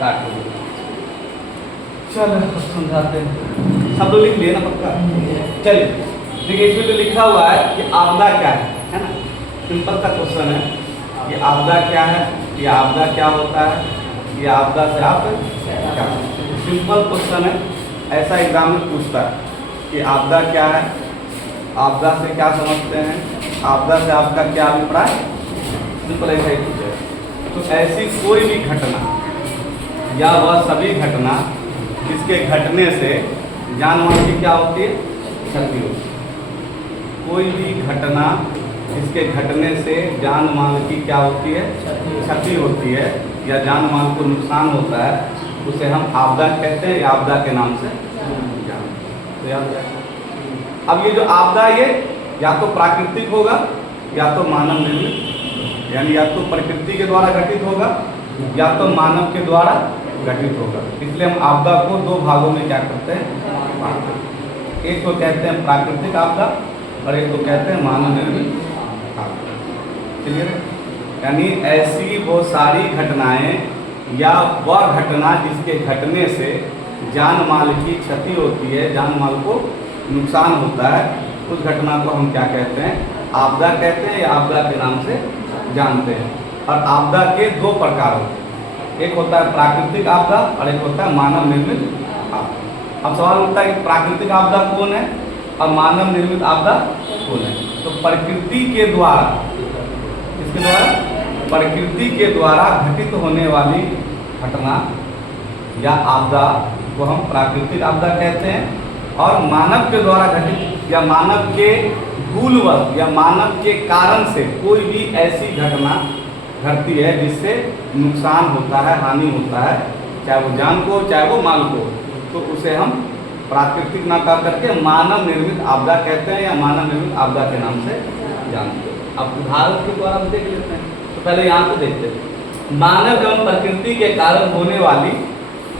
काट लो। चलो समझाते हैं, सब लोग लिख लिए ना पक्का। चलिए देखिए, इसमें तो लिखा हुआ है कि आपदा क्या है ना। सिंपल सा क्वेश्चन है कि आपदा क्या है, ये आपदा क्या होता है, ये आपदा से आप क्या। सिंपल क्वेश्चन है, ऐसा एग्जाम में पूछता है कि आपदा क्या है, आपदा से क्या समझते हैं, आपदा से आपका क्या अभिप्राय। सिंपल ऐसा ही पूछे। तो ऐसी कोई भी घटना या वह सभी घटना जिसके घटने से जान माल की क्या होती है, क्षति होती है। कोई भी घटना जिसके घटने से जान माल की क्या होती है, क्षति होती है या जान माल को नुकसान होता है, उसे हम आपदा कहते हैं या आपदा के नाम से जानते हैं। तो अब ये जो आपदा ये या तो प्राकृतिक होगा या तो मानव निर्मित, यानी या तो प्रकृति के द्वारा घटित होगा या तो मानव के द्वारा घटित होगा। इसलिए हम आपदा को दो भागों में क्या करते हैं, बांटते हैं। एक तो कहते हैं प्राकृतिक आपदा और एक तो कहते हैं मानव निर्मित आपदा। क्लियर? यानी ऐसी वो सारी घटनाएं या वह घटना जिसके घटने से जान माल की क्षति होती है, जान माल को नुकसान होता है, उस घटना को हम क्या कहते हैं, आपदा कहते हैं या आपदा के नाम से जानते हैं। और आपदा के दो प्रकार होते हैं, एक होता है प्राकृतिक आपदा और एक होता है मानव निर्मित आपदा। अब सवाल उठता है कि प्राकृतिक आपदा कौन है और मानव निर्मित आपदा कौन है। तो प्रकृति के द्वारा, इसके द्वारा प्रकृति के द्वारा घटित होने वाली घटना या आपदा को हम प्राकृतिक आपदा कहते हैं, और मानव के द्वारा घटित या मानव के भूलवश या मानव के कारण से कोई भी ऐसी घटना घटती है जिससे नुकसान होता है, हानि होता है, चाहे वो जान को चाहे वो माल को, तो उसे हम प्राकृतिक ना कह करके मानव निर्मित आपदा कहते हैं या मानव निर्मित आपदा के नाम से जानते हैं। अब उदाहरण के द्वारा हम देख लेते हैं। तो पहले यहाँ पे देखते हैं, मानव एवं प्रकृति के कारण होने वाली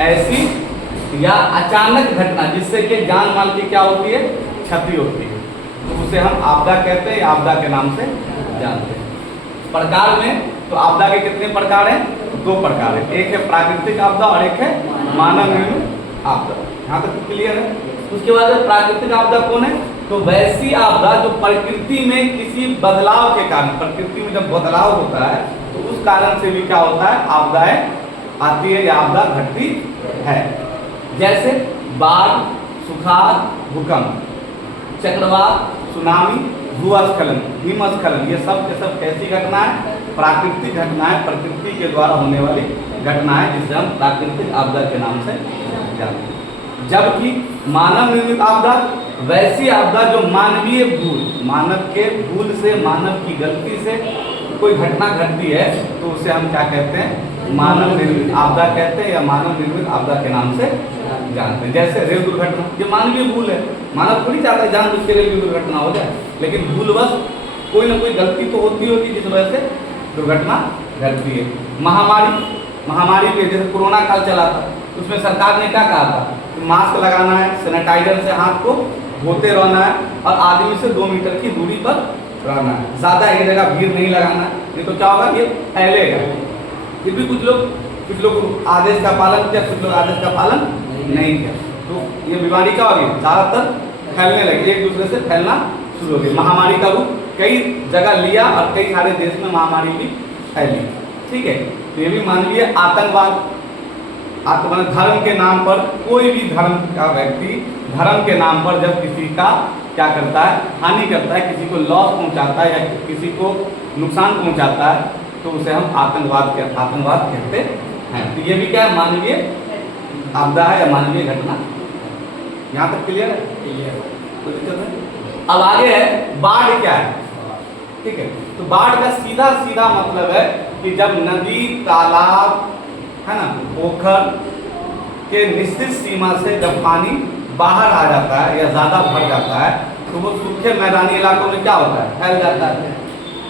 ऐसी या अचानक घटना जिससे कि जान माल की क्या होती है, क्षति होती है, तो उसे हम आपदा कहते हैं या आपदा के नाम से जानते हैं। प्रकार में तो आपदा के कितने प्रकार हैं, दो प्रकार है, एक है प्राकृतिक आपदा और एक है मानव निर्मित आपदा। यहाँ तक क्लियर है? उसके बाद प्राकृतिक आपदा कौन है, तो वैसी आपदा जो प्रकृति में किसी बदलाव के कारण, प्रकृति में जब बदलाव होता है तो उस कारण से भी क्या होता है, आपदाएं आती है या आपदा घटती है। जैसे बाढ़, सुखाड़, भूकंप, चक्रवात, सुनामी, भूस्खलन, हिमस्खलन, ये सब के सब कैसी घटना है, प्राकृतिक घटना है, प्रकृति के द्वारा होने वाली घटना है, जिसे हम प्राकृतिक आपदा के नाम से जानते हैं। जबकि मानव निर्मित आपदा वैसी आपदा जो मानवीय भूल, मानव के भूल से, मानव की गलती से कोई घटना घटती है, तो उसे हम क्या कहते हैं, मानव निर्मित आपदा कहते हैं या मानव निर्मित आपदा के नाम से जानते हैं। जैसे रेल दुर्घटना, ये मानवीय भूल है, मानव थोड़ी चाहता है जानबूझ के रेल दुर्घटना हो जाए, लेकिन भूलवश कोई ना कोई गलती तो होती होगी जिस वजह से दुर्घटना घटती है। महामारी पे जैसे कोरोना काल चला था, उसमें सरकार ने क्या कहा था कि मास्क लगाना है, सैनिटाइजर से हाथ को धोते रहना है और आदमी से 2 मीटर की दूरी पर रहना है, ज़्यादा एक जगह भीड़ नहीं लगाना है, नहीं तो क्या होगा, ये फैलेगा। फिर भी कुछ लोग आदेश का पालन किया, कुछ लोग आदेश का पालन नहीं किया, तो ये बीमारी क्या होगी, ज़्यादातर फैलने लगी, एक दूसरे से फैलना शुरू हो गई। महामारी का रूप कई जगह लिया और कई सारे देश में महामारी भी फैली। ठीक है, तो ये भी मानवीय आतंकवाद, धर्म के नाम पर कोई भी धर्म का व्यक्ति धर्म के नाम पर जब किसी का क्या करता है, हानि करता है, किसी को लॉस पहुंचाता है या किसी को नुकसान पहुंचाता है, तो उसे हम आतंकवाद कहते हैं। तो ये भी क्या है, मानवीय आपदा है या मानवीय घटना। यहाँ तक क्लियर है? कोई दिक्कत है? अब आगे है बाढ़ क्या है। ठीक है, तो बाढ़ का सीधा सीधा मतलब है कि जब नदी, तालाब है ना, पोखर के निश्चित सीमा से जब पानी बाहर आ जाता है या ज़्यादा भर जाता है, तो वो सूखे मैदानी इलाकों में क्या होता है, फैल जाता है।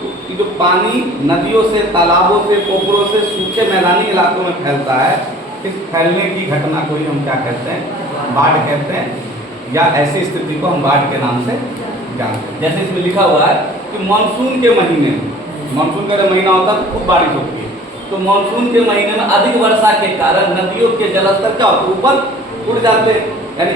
तो जो पानी नदियों से, तालाबों से, पोखरों से सूखे मैदानी इलाकों में फैलता है, इस फैलने की घटना को ही हम क्या कहते हैं, बाढ़ कहते हैं, या ऐसी स्थिति को हम बाढ़ के नाम से जानते हैं। जैसे इसमें लिखा हुआ है कि मानसून के महीने, मानसून का जब महीना होता है तो खूब बारिश होती है, तो मानसून के महीने में अधिक वर्षा के कारण नदियों के जलस्तर क्या होते हैं, ऊपर उड़ जाते हैं। यानी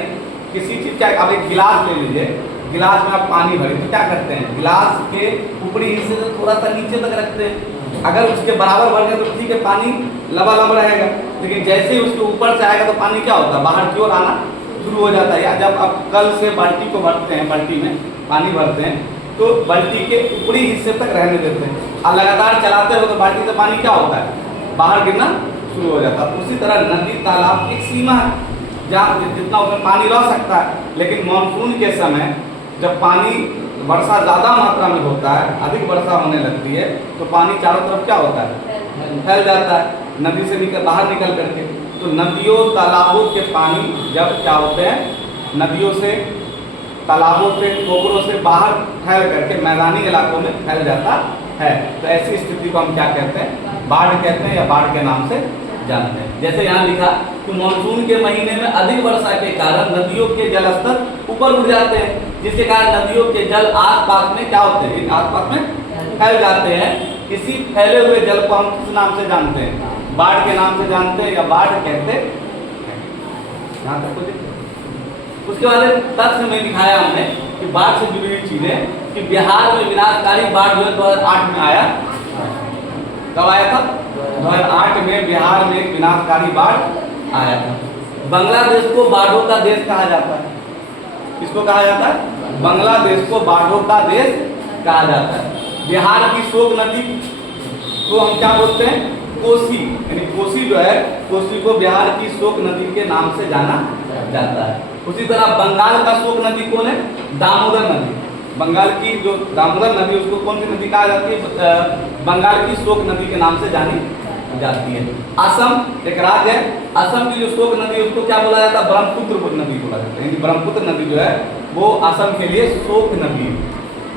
किसी चीज का, आप एक गिलास ले लीजिए, गिलास में आप पानी भरे तो क्या करते हैं, गिलास के ऊपरी हिस्से से थोड़ा सा नीचे तक रखते हैं। अगर उसके बराबर भर गया तो ठीक है, पानी लबालब रहेगा, लेकिन जैसे ही उसके ऊपर से आएगा तो पानी क्या होता है, बाहर की ओर आना शुरू हो जाता है। या जब आप कल से बाल्टी को भरते हैं, बाल्टी में पानी भरते हैं तो बाल्टी के ऊपरी हिस्से तक रहने देते हैं, और लगातार चलाते हो तो बाल्टी से पानी क्या होता है, बाहर गिरना शुरू हो जाता है। उसी तरह नदी तालाब की सीमा है जहाँ जितना उसमें पानी रह सकता है, लेकिन मानसून के समय जब पानी वर्षा ज़्यादा मात्रा में होता है, अधिक वर्षा होने लगती है, तो पानी चारों तरफ क्या होता है, फैल जाता है नदी से बाहर निकल करके। तो नदियों तालाबों के पानी जब क्या होते हैं, नदियों से, तालाबों से, पोखरों से बाहर फैल करके मैदानी इलाकों में फैल जाता है, तो ऐसी स्थिति को हम क्या कहते हैं, बाढ़ कहते हैं, या बाढ़ के नाम से जानते हैं। जैसे यहाँ लिखा कि मानसून के महीने में अधिक वर्षा के कारण नदियों के जलस्तर ऊपर उठ जाते हैं, जिसके कारण नदियों के जल आसपास में क्या होते हैं, आसपास में फैल जाते हैं। इसी फैले हुए जल को हम किस नाम से जानते हैं, बाढ़ के नाम से जानते हैं, या बाढ़ कहते हैं। यहाँ तक उसके बाद तथ्य में दिखाया हमने कि बाढ़ से जुड़ी हुई चीजें, कि बिहार में विनाशकारी बाढ़ जो 2008 में आया, कब आया था, 2008 में बिहार में एक विनाशकारी बाढ़ आया था। बांग्लादेश को बाढ़ों का देश कहा जाता है। किसको कहा जाता है, बांग्लादेश को बाढ़ों का देश कहा जाता है। बिहार की शोक नदी को हम क्या बोलते हैं, कोसी, यानी कोसी जो है, कोसी को बिहार की शोक नदी के नाम से जाना जाता है। उसी तरह बंगाल का शोक नदी कौन है, दामोदर नदी। बंगाल की जो दामोदर नदी, उसको कौन सी नदी कहा जाती है, बंगाल की शोक नदी के नाम से जानी जाती है। असम एक राज्य है, असम की जो शोक नदी है उसको क्या बोला जाता है, ब्रह्मपुत्र नदी बोला जाता है। यानी ब्रह्मपुत्र नदी जो है वो असम के लिए शोक नदी है,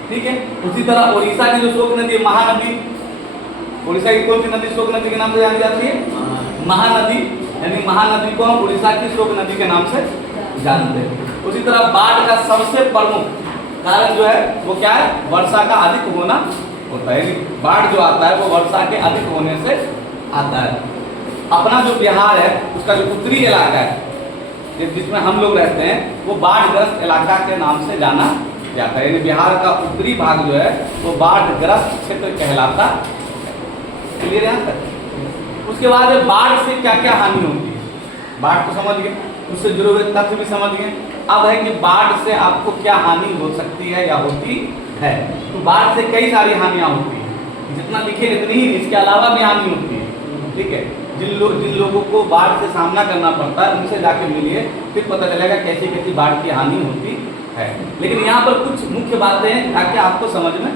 ठीक है। उसी तरह उड़ीसा की जो शोक नदी है, महानदी, उड़ीसा की कौन सी नदी शोक नदी के नाम से जानी जाती है, महानदी। यानी महानदी को हम उड़ीसा की शोक नदी के नाम से जानते हैं। उसी तरह बाढ़ का सबसे प्रमुख कारण जो है वो क्या है, वर्षा का अधिक होना होता है। बाढ़ जो आता है वो वर्षा के अधिक होने से आता है। अपना जो बिहार है उसका जो उत्तरी इलाका है जिसमें हम लोग रहते हैं, वो बाढ़ग्रस्त इलाका के नाम से जाना जाता है। यानी बिहार का उत्तरी भाग जो है वो बाढ़ग्रस्त क्षेत्र कहलाता है। क्लियर यहाँ तक। उसके बाद बाढ़ से क्या क्या हानि होती है, बाढ़ को समझ गए, उससे जुड़े हुए तथ्य भी समझ गए। अब है कि बाढ़ से आपको क्या हानि हो सकती है या होती है। तो बाढ़ से कई सारी हानियां होती हैं, जितना लिखे इतनी ही, इसके अलावा भी हानि होती है, ठीक है। जिन लोगों को बाढ़ से सामना करना पड़ता है उनसे जाके मिलिए, फिर पता चलेगा कैसी कैसी बाढ़ की हानि होती है। लेकिन यहाँ पर कुछ मुख्य बातें हैं ताकि आपको समझ में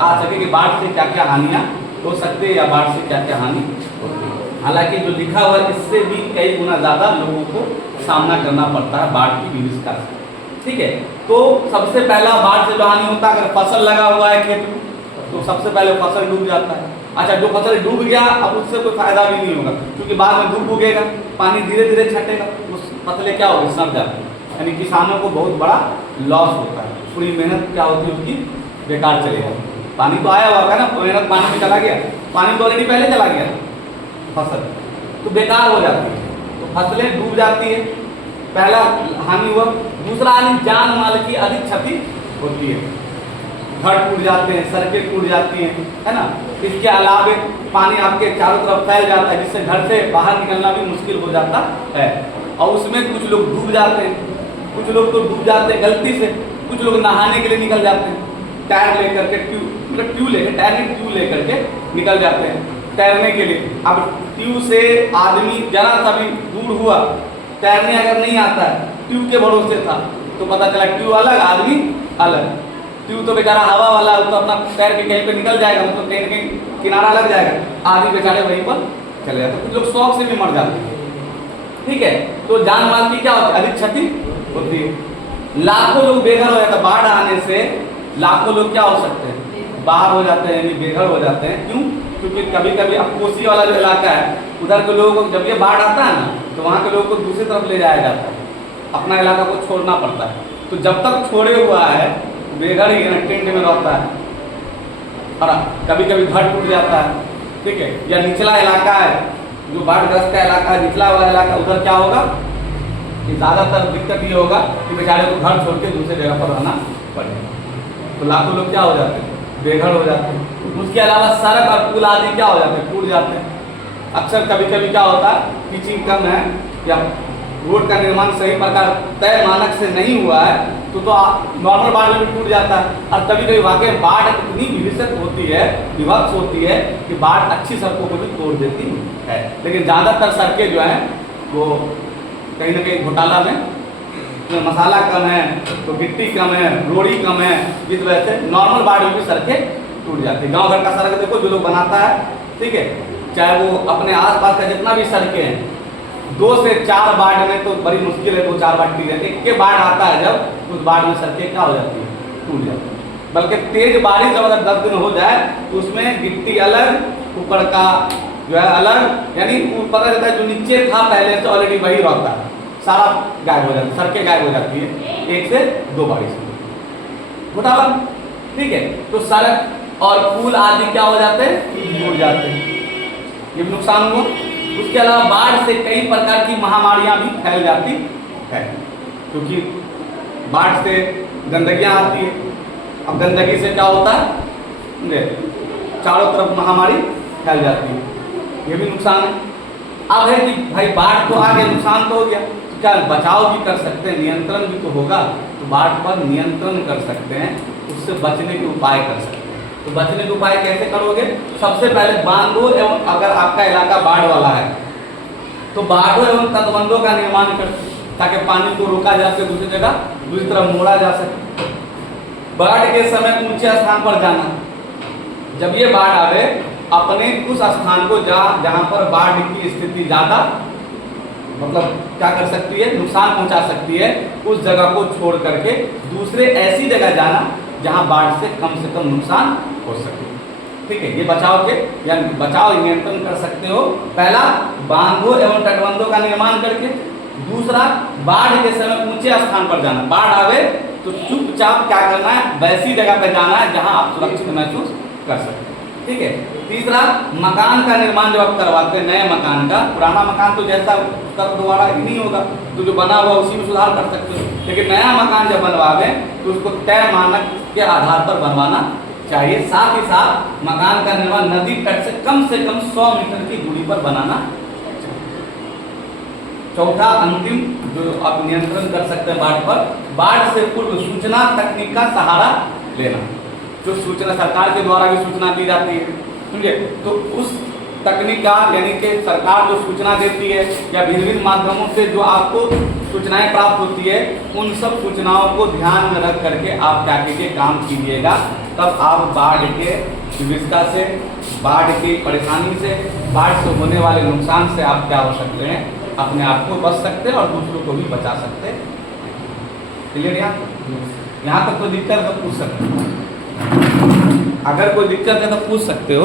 आ सके कि बाढ़ से क्या क्या हानियाँ हो सकती है या बाढ़ से क्या क्या हानि होती है। हालांकि जो लिखा हुआ है इससे भी कई गुना ज़्यादा लोगों को सामना करना पड़ता है बाढ़ की विविधता से, ठीक है। तो सबसे पहला बाढ़ से जो हानि होता है, अगर फसल लगा हुआ है खेत में तो सबसे पहले फसल डूब जाता है। अच्छा, जो फसल डूब गया अब उससे कोई फायदा भी नहीं होगा, क्योंकि बाद में धूप उगेगा, पानी धीरे धीरे छटेगा, उस फसलें क्या होगी, सड़ जाती है। यानी किसानों को बहुत बड़ा लॉस होता है, पूरी मेहनत क्या होती है उसकी बेकार चली जाती है। पानी तो आया हुआ है ना, मेहनत पानी में चला गया, पानी तो ऑलरेडी पहले चला गया, फसल तो बेकार हो जाती है, तो फसलें डूब जाती है, पहला हानि हुआ। दूसरा हानि जान माल की अधिक क्षति होती है, घर टूट जाते हैं, सड़कें टूट जाती हैं, है ना। इसके अलावा पानी आपके चारों तरफ फैल जाता है, जिससे घर से बाहर निकलना भी मुश्किल हो जाता है। और उसमें कुछ लोग डूब जाते हैं, कुछ लोग तो डूब जाते हैं गलती से, कुछ लोग नहाने के लिए निकल जाते हैं, टायर लेकर के ट्यूब लेकर, टायर में ट्यूब लेकर के निकल जाते हैं तैरने के लिए। अब ट्यूब से आदमी जरा सा भी दूर हुआ, तैरने अगर नहीं आता है, ट्यूब के भरोसे था तो पता चला ट्यूब अलग आदमी अलग। ट्यूब तो बेचारा हवा वाला, तो अपना तैर के कहीं पे निकल जाएगा, मतलब कहीं कहीं किनारा लग जाएगा, आदमी बेचारे वहीं पर चले जाते। कुछ लोग शौक से भी मर जाते हैं, ठीक है। तो जान माल की क्या होती है, अधिक क्षति होती है। लाखों लोग बेघर हो जाते हैं, बाढ़ आने से लाखों लोग क्या हो सकते हैं, बाहर हो जाते हैं, बेघर हो जाते हैं। क्यों? क्योंकि कभी कभी अब कोसी वाला जो इलाका है उधर के लोगों को जब ये बाढ़ आता है ना, तो वहाँ के लोगों को दूसरी तरफ ले जाया जाता है, अपना इलाका को छोड़ना पड़ता है। तो जब तक छोड़े हुआ है बेघर ही टेंट में रहता है, और कभी कभी घर टूट जाता है, ठीक है, या निचला इलाका है, जो बाढ़ग्रस्त का इलाका है, निचला वाला इलाका, उधर क्या होगा कि ज़्यादातर दिक्कत ये होगा कि बेचारे को घर छोड़ के दूसरे जगह पर रहना पड़ेगा, तो लाखों लोग क्या हो जाते हैं, बेघर हो जाते हैं। उसके अलावा सड़क और पुल आदि क्या हो जाते हैं, टूट जाते हैं। अक्सर कभी कभी क्या होता है, पिचिंग कम है या रोड का निर्माण सही प्रकार तय मानक से नहीं हुआ है, तो नॉर्मल बाढ़ में भी टूट जाता है। और कभी कभी वाकई बाढ़ इतनी विभत्स होती है, विभत्स होती है कि बाढ़ अच्छी सड़कों को भी तोड़ देती है। लेकिन ज़्यादातर सड़कें जो हैं वो कहीं ना कहीं घोटाला में मसाला कम है, तो गिट्टी कम है, रोड़ी कम है, जिस वजह से नॉर्मल बाढ़ में भी सड़कें टूट जाती है। गांव घर का सड़क देखो जो लोग बनाता है, ठीक है, चाहे वो अपने आसपास का जितना भी सड़कें हैं, 2 से 4 बाढ़ में तो बड़ी मुश्किल है 2-4 बाढ़ टूट जाती है। एक के बाढ़ आता है जब, उस बाढ़ में सड़कें क्या हो जाती है, टूट जाती है। बल्कि तेज बारिश जब अगर 10 दिन हो जाए तो उसमें गिट्टी अलग, ऊपर का जो है अलग, यानी पता चलता है जो नीचे था पहले से ऑलरेडी वही रहता है, सारा गायब हो जाता है, सड़कें गायब हो जाती है 1 से 2 बारिश में। घोटाला, ठीक है। तो सड़क और पुल आदि क्या हो जाते हैं, टूट जाते हैं, ये भी नुकसान हुआ। उसके अलावा बाढ़ से कई प्रकार की महामारियां भी फैल जाती है, क्योंकि बाढ़ से गंदगियां आती है। अब गंदगी से क्या होता है, चारों तरफ महामारी फैल जाती है, ये भी नुकसान है। अब है कि भाई बाढ़ तो आ गया, नुकसान तो हो गया, तो क्या बचाव भी कर सकते हैं, नियंत्रण भी तो होगा। तो बाढ़ पर नियंत्रण कर सकते हैं, उससे बचने के उपाय कर सकते हैं। तो बचने के उपाय कैसे करोगे, सबसे पहले बांधों एवं अगर आपका इलाका बाढ़ वाला है तो बांधों एवं तटबंधों का निर्माण कर, ताकि पानी को रोका जा सके, दूसरी जगह दूसरी तरफ मोड़ा जा सके। बाढ़ के समय ऊंचे स्थान पर जाना, जब ये बाढ़ आवे अपने उस स्थान को जहाँ पर बाढ़ की स्थिति ज़्यादा मतलब क्या कर सकती है, नुकसान पहुंचा सकती है, उस जगह को छोड़ करके दूसरे ऐसी जगह जाना जहां बाढ़ से कम नुकसान हो सके। ठीक है, ये बचाव के या बचाव नियंत्रण कर सकते हो। पहला, बांधों एवं तटबंधों का निर्माण करके। दूसरा, बाढ़ के समय ऊंचे स्थान पर जाना, बाढ़ आवे तो चुपचाप क्या करना है, वैसी जगह पर जाना है जहां आप सुरक्षित महसूस कर सकते। ठीक है। तीसरा, मकान का निर्माण जब आप करवाते हैं, नए मकान का, पुराना मकान तो जैसा उसका दोबारा ही नहीं होगा, तो जो बना हुआ उसी में सुधार कर सकते हो। लेकिन नया मकान जब बनवावे तो उसको तय मानक के आधार पर बनवाना चाहिए। साथ ही साथ मकान का निर्माण नदी तट से कम 100 मीटर की दूरी पर बनाना चाहिए। चौथा, अंतिम जो आप नियंत्रण कर सकते हैं बाढ़ पर, बाढ़ से पूर्व सूचना तकनीक का सहारा लेना। जो सूचना सरकार के द्वारा भी सूचना दी जाती है, समझे, तो उस तकनीक का यानी कि सरकार जो सूचना देती है या विभिन्न माध्यमों से जो आपको सूचनाएं प्राप्त होती है, उन सब सूचनाओं को ध्यान में रख करके आप क्या कीजिए, काम कीजिएगा। तब आप बाढ़ के विविधता से, बाढ़ की परेशानी से, बाढ़ से होने वाले नुकसान से आप क्या हो सकते हैं, अपने आप को बच सकते हैं और दूसरों को भी बचा सकते हैं। क्लियर? यहाँ तक कोई दिक्कत है तो पूछ सकते हो, अगर कोई दिक्कत है तो पूछ सकते हो।